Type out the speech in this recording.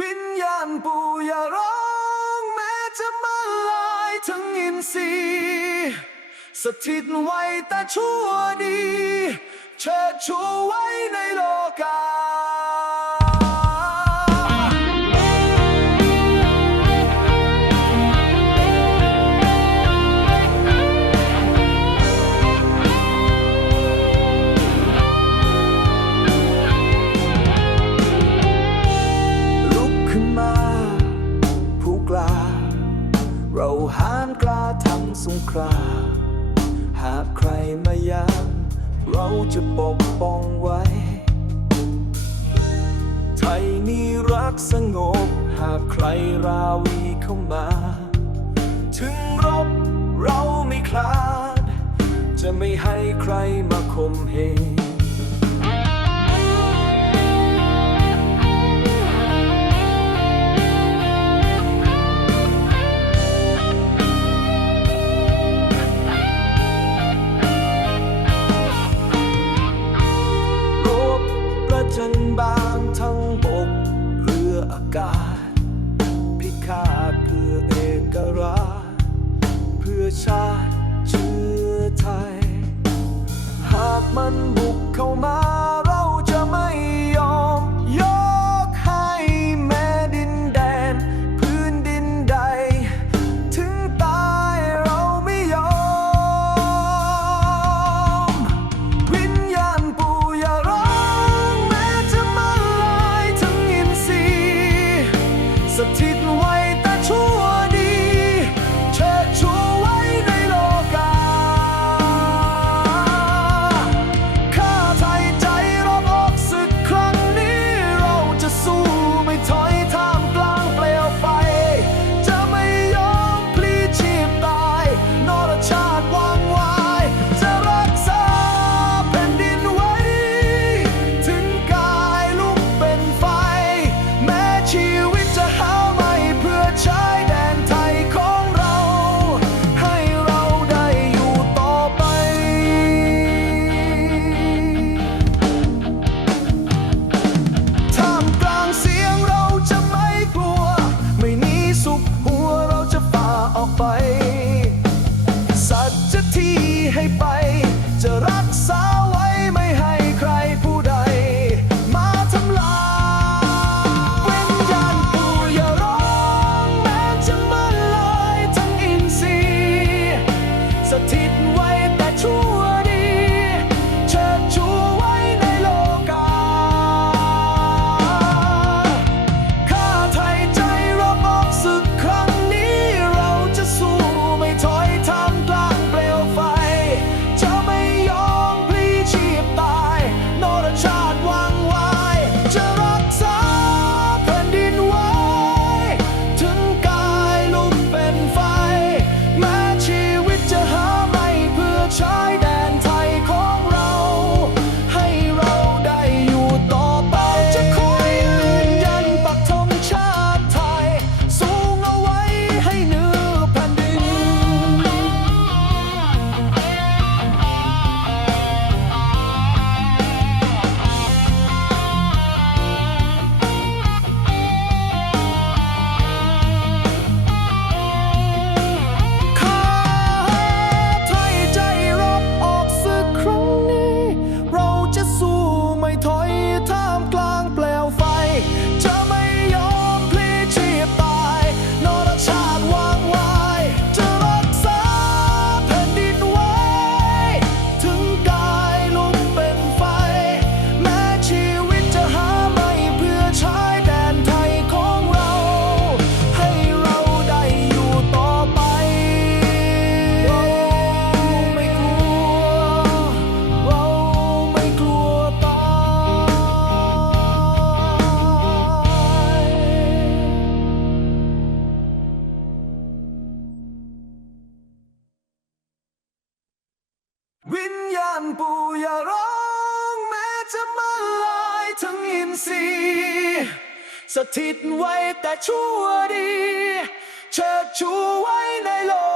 วิญญาณปู่อย่าร้องแม้จะมาลายทั้งอินทรีย์สถิตไว้แต่ชั่วดี เชิดชู งคราหากใครมายามเราจะปกป้องไว้ ไทยนี้รักสงบ หากใครราวีเข้ามา ถึงรบเราไม่คลาด จะไม่ให้ใครมาข่มเหง ทันบางทั้งบกเรืออากาศ พิฆาตเพื่อเอกราชเพื่อชาติเชื้อไทย หากมันบุกเข้ามาานปู่อย่าร้องแม้จะมาลายทั้งอินทรีย์สถิตไว้แต่ชั่วดี เชิดชูไว้ในโลก